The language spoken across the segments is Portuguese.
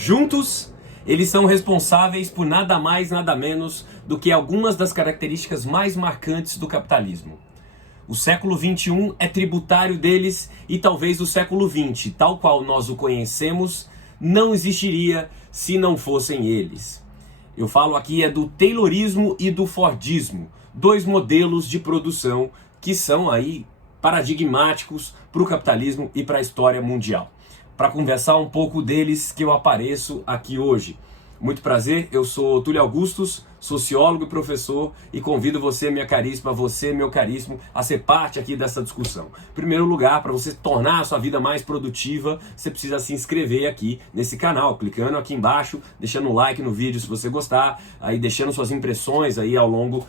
Juntos, eles são responsáveis por nada mais, nada menos do que algumas das características mais marcantes do capitalismo. O século XXI é tributário deles e talvez o século XX, tal qual nós o conhecemos, não existiria se não fossem eles. Eu falo aqui do Taylorismo e do Fordismo, dois modelos de produção que são aí paradigmáticos para o capitalismo e para a história mundial. Para conversar um pouco deles que eu apareço aqui hoje. Muito prazer, eu sou Túlio Augustus, sociólogo e professor, e convido você, minha caríssima, você, meu caríssimo, a ser parte aqui dessa discussão. Em primeiro lugar, para você tornar a sua vida mais produtiva, você precisa se inscrever aqui nesse canal, clicando aqui embaixo, deixando um like no vídeo se você gostar, aí deixando suas impressões aí ao longo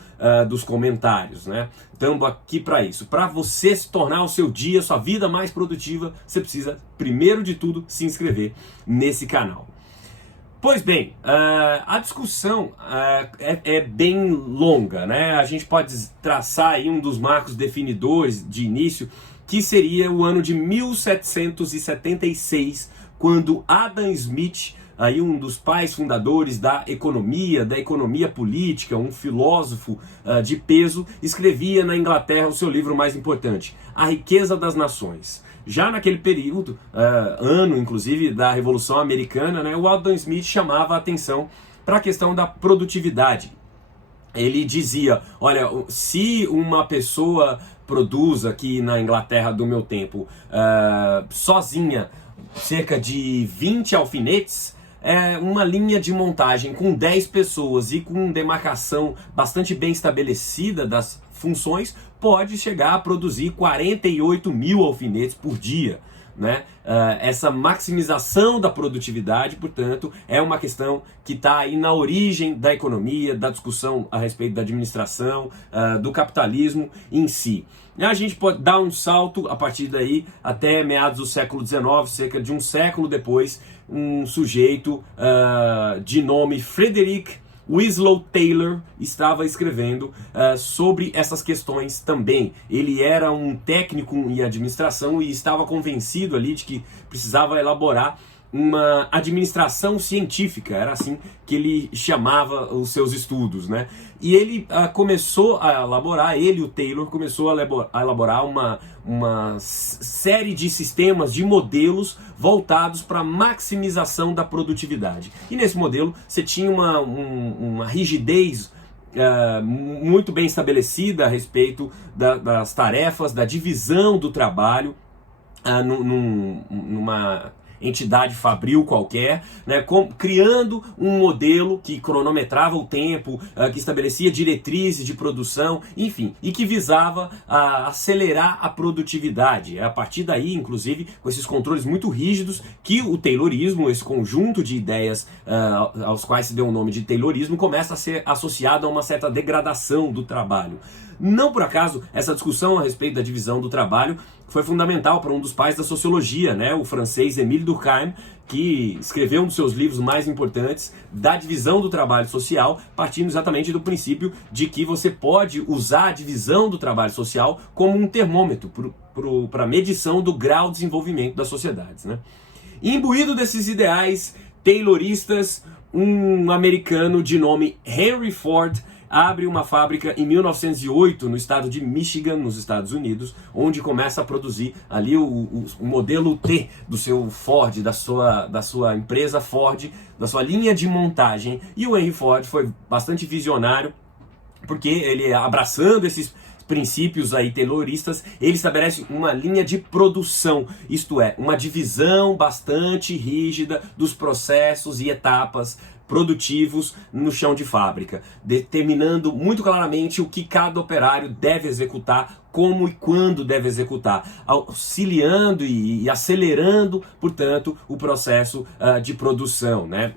dos comentários, né? Estamos aqui para isso. Para você se tornar o seu dia, sua vida mais produtiva, você precisa, primeiro de tudo, se inscrever nesse canal. Pois bem, a discussão é bem longa, né? A gente pode traçar aí um dos marcos definidores de início, que seria o ano de 1776, quando Adam Smith, aí um dos pais fundadores da economia política, um filósofo de peso, escrevia na Inglaterra o seu livro mais importante, A Riqueza das Nações. Já naquele período, ano inclusive da Revolução Americana, né, o Adam Smith chamava a atenção para a questão da produtividade. Ele dizia, olha, se uma pessoa produz aqui na Inglaterra do meu tempo, sozinha, cerca de 20 alfinetes, uma linha de montagem com 10 pessoas e com demarcação bastante bem estabelecida das funções, pode chegar a produzir 48 mil alfinetes por dia, né? Essa maximização da produtividade, portanto, é uma questão que está aí na origem da economia, da discussão a respeito da administração, do capitalismo em si. E a gente pode dar um salto a partir daí até meados do século XIX, cerca de um século depois, um sujeito de nome Frederick Winslow Taylor estava escrevendo sobre essas questões também. Ele era um técnico em administração e estava convencido ali de que precisava elaborar uma administração científica, era assim que ele chamava os seus estudos, né? E ele começou a elaborar, o Taylor começou a elaborar uma série de sistemas, de modelos voltados para a maximização da produtividade. E nesse modelo você tinha uma rigidez muito bem estabelecida a respeito das tarefas, da divisão do trabalho numa entidade fabril qualquer, né, criando um modelo que cronometrava o tempo, que estabelecia diretrizes de produção, enfim, e que visava acelerar a produtividade. É a partir daí, inclusive, com esses controles muito rígidos, que o Taylorismo, esse conjunto de ideias aos quais se deu o nome de Taylorismo, começa a ser associado a uma certa degradação do trabalho. Não por acaso, essa discussão a respeito da divisão do trabalho foi fundamental para um dos pais da sociologia, né, o francês Émile Durkheim, que escreveu um dos seus livros mais importantes da divisão do trabalho social, partindo exatamente do princípio de que você pode usar a divisão do trabalho social como um termômetro para a medição do grau de desenvolvimento das sociedades, né? Imbuído desses ideais tayloristas, um americano de nome Henry Ford abre uma fábrica em 1908 no estado de Michigan, nos Estados Unidos, onde começa a produzir ali o modelo T do seu Ford, da sua empresa Ford, da sua linha de montagem. E o Henry Ford foi bastante visionário, porque ele, abraçando esses princípios aí tayloristas, ele estabelece uma linha de produção, isto é, uma divisão bastante rígida dos processos e etapas produtivos no chão de fábrica, determinando muito claramente o que cada operário deve executar, como e quando deve executar, auxiliando e acelerando, portanto, o processo de produção, né?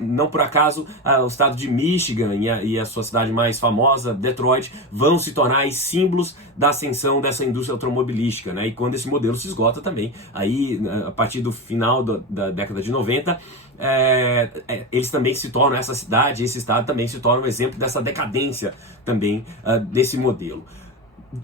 Não por acaso o estado de Michigan e a sua cidade mais famosa, Detroit, vão se tornar símbolos da ascensão dessa indústria automobilística, né? E quando esse modelo se esgota também, aí a partir do final da década de 90, eles também se tornam, essa cidade, esse estado também se torna um exemplo dessa decadência também desse modelo.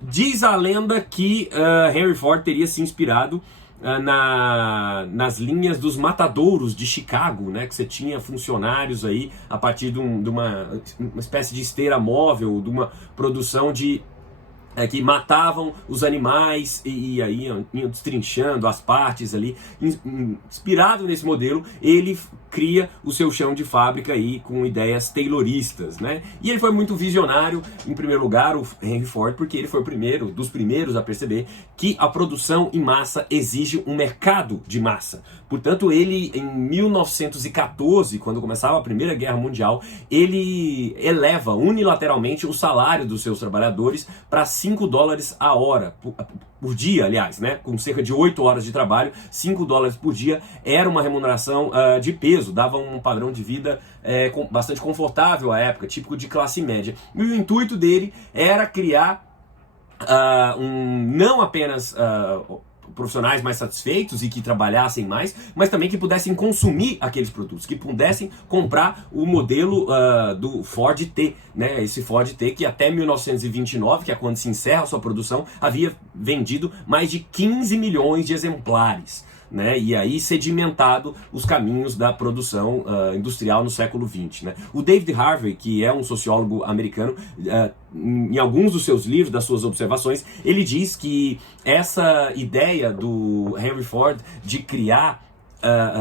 Diz a lenda que Henry Ford teria se inspirado nas linhas dos matadouros de Chicago, né, que você tinha funcionários aí a partir de uma espécie de esteira móvel, de uma produção que matavam os animais e aí iam destrinchando as partes ali. Inspirado nesse modelo, ele cria o seu chão de fábrica aí com ideias tayloristas, né? E ele foi muito visionário, em primeiro lugar, o Henry Ford, porque ele foi dos primeiros a perceber que a produção em massa exige um mercado de massa. Portanto, ele, em 1914, quando começava a Primeira Guerra Mundial, ele eleva unilateralmente o salário dos seus trabalhadores para $5 a hora, por dia, aliás, né? Com cerca de 8 horas de trabalho, $5 por dia era uma remuneração de peso, dava um padrão de vida bastante confortável à época, típico de classe média. E o intuito dele era criar não apenas profissionais mais satisfeitos e que trabalhassem mais, mas também que pudessem consumir aqueles produtos, que pudessem comprar o modelo do Ford T, né? Esse Ford T que até 1929, que é quando se encerra a sua produção, havia vendido mais de 15 milhões de exemplares, né? E aí sedimentado os caminhos da produção industrial no século XX, né? O David Harvey, que é um sociólogo americano, em alguns dos seus livros, das suas observações, ele diz que essa ideia do Henry Ford de criar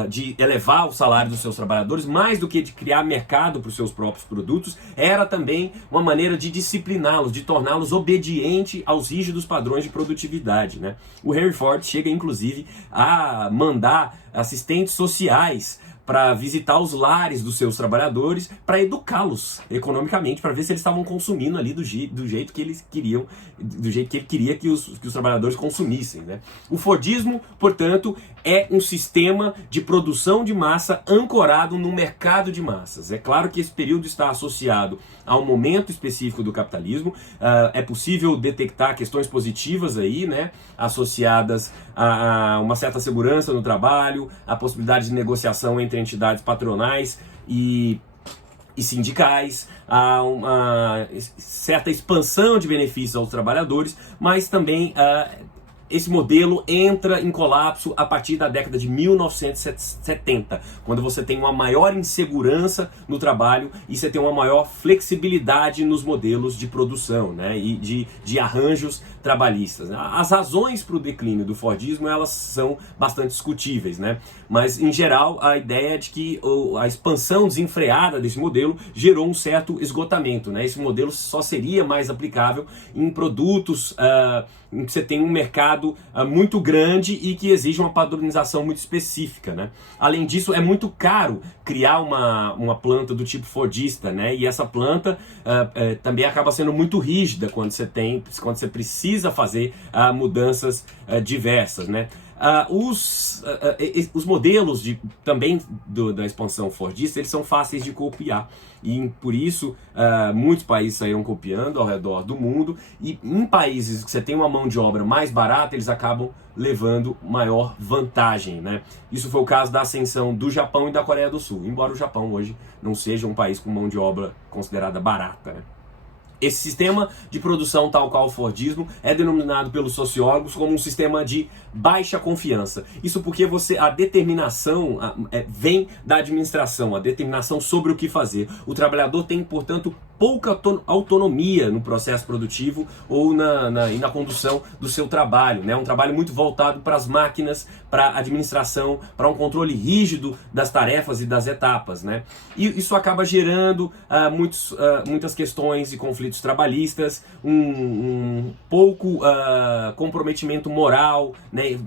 de elevar o salário dos seus trabalhadores, mais do que de criar mercado para os seus próprios produtos, era também uma maneira de discipliná-los, de torná-los obedientes aos rígidos padrões de produtividade, né? O Henry Ford chega, inclusive, a mandar assistentes sociais para visitar os lares dos seus trabalhadores, para educá-los economicamente, para ver se eles estavam consumindo ali do jeito que eles queriam, do jeito que ele queria que os trabalhadores consumissem, né? O Fordismo, portanto, é um sistema de produção de massa ancorado no mercado de massas. É claro que esse período está associado a um momento específico do capitalismo. É possível detectar questões positivas aí, né, associadas a uma certa segurança no trabalho, a possibilidade de negociação entre entidades patronais e sindicais, a uma certa expansão de benefícios aos trabalhadores, mas também esse modelo entra em colapso a partir da década de 1970, quando você tem uma maior insegurança no trabalho e você tem uma maior flexibilidade nos modelos de produção, né, e de arranjos trabalhistas. As razões para o declínio do Fordismo, elas são bastante discutíveis, né, mas em geral a ideia é de que a expansão desenfreada desse modelo gerou um certo esgotamento, né? Esse modelo só seria mais aplicável em produtos em que você tem um mercado muito grande e que exige uma padronização muito específica, né? Além disso, é muito caro criar uma planta do tipo Fordista, né? E essa planta também acaba sendo muito rígida quando você precisa fazer mudanças diversas, né? Os modelos também da expansão fordista, eles são fáceis de copiar e por isso muitos países saíram copiando ao redor do mundo, e em países que você tem uma mão de obra mais barata, eles acabam levando maior vantagem, né? Isso foi o caso da ascensão do Japão e da Coreia do Sul, embora o Japão hoje não seja um país com mão de obra considerada barata, né? Esse sistema de produção, tal qual o Fordismo, é denominado pelos sociólogos como um sistema de baixa confiança. Isso porque a determinação vem da administração, a determinação sobre o que fazer. O trabalhador tem, portanto, pouca autonomia no processo produtivo ou na condução do seu trabalho, né? Um trabalho muito voltado para as máquinas, para a administração, para um controle rígido das tarefas e das etapas, né? E isso acaba gerando muitas questões e conflitos trabalhistas, um pouco comprometimento moral, né,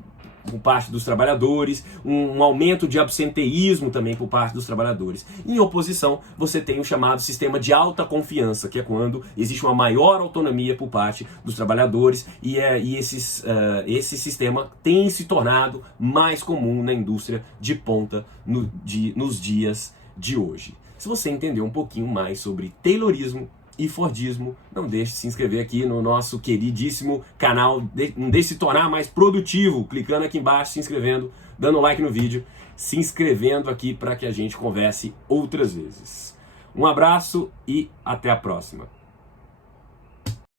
por parte dos trabalhadores, um aumento de absenteísmo também por parte dos trabalhadores. Em oposição, você tem o chamado sistema de alta confiança, que é quando existe uma maior autonomia por parte dos trabalhadores, e esse sistema tem se tornado mais comum na indústria de ponta nos dias de hoje. Se você entendeu um pouquinho mais sobre Taylorismo e Fordismo, não deixe de se inscrever aqui no nosso queridíssimo canal, não deixe de se tornar mais produtivo, clicando aqui embaixo, se inscrevendo, dando like no vídeo, se inscrevendo aqui para que a gente converse outras vezes. Um abraço e até a próxima.